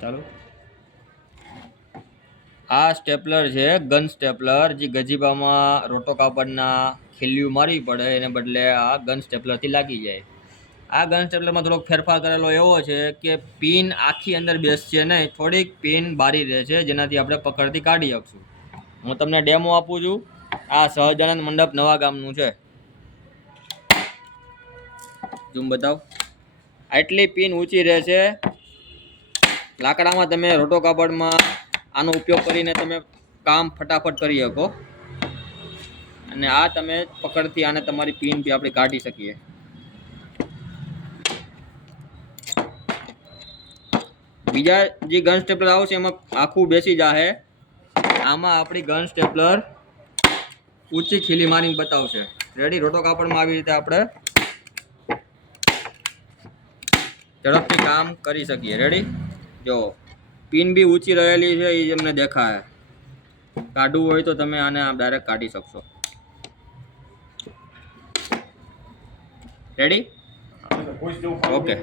ચાલો, આ સ્ટેપલર છે ગન સ્ટેપલર, જે ગજીબામાં રોટો કાપડના ખીલ્યું મારવી પડે એને બદલે આ ગન સ્ટેપલરથી લાગી જાય. આ ગન સ્ટેપલરમાં થોડોક ફેરફાર કરેલો એવો છે કે પિન આખી અંદર બેસશે નહીં, થોડીક પિન બારી રહે છે, જેનાથી આપણે પકડથી કાઢી શકશું. હું તમને ડેમો આપું છું. આ સહજાનંદ મંડપ નવા ગામનું છે. ઝૂમ બતાવ. આટલી પિન ઊંચી રહેશે. લાકડામાં તમે રોટો કાપડમાં આનો ઉપયોગ કરીને તમે કામ ફટાફટ કરી શકો. અને આ તમે પકડથી આને તમારી પિનથી આપણે કાઢી શકીએ. બીજા જે ગન સ્ટેપલર આવશે એમાં આખું બેસી જાહે. આમાં આપણી ગન સ્ટેપલર ઊંચી ખીલી મારીને બતાવશે. રેડી? રોટો કાપડમાં આવી રીતે આપણે ઝડપથી કામ કરી શકીએ. રેડી? જો પિન બી ઊંચી રહેલી છે એ તમને દેખાય. કાઢવું હોય તો તમે આને ડાયરેક્ટ કાઢી શકશો. રેડી? ઓકે.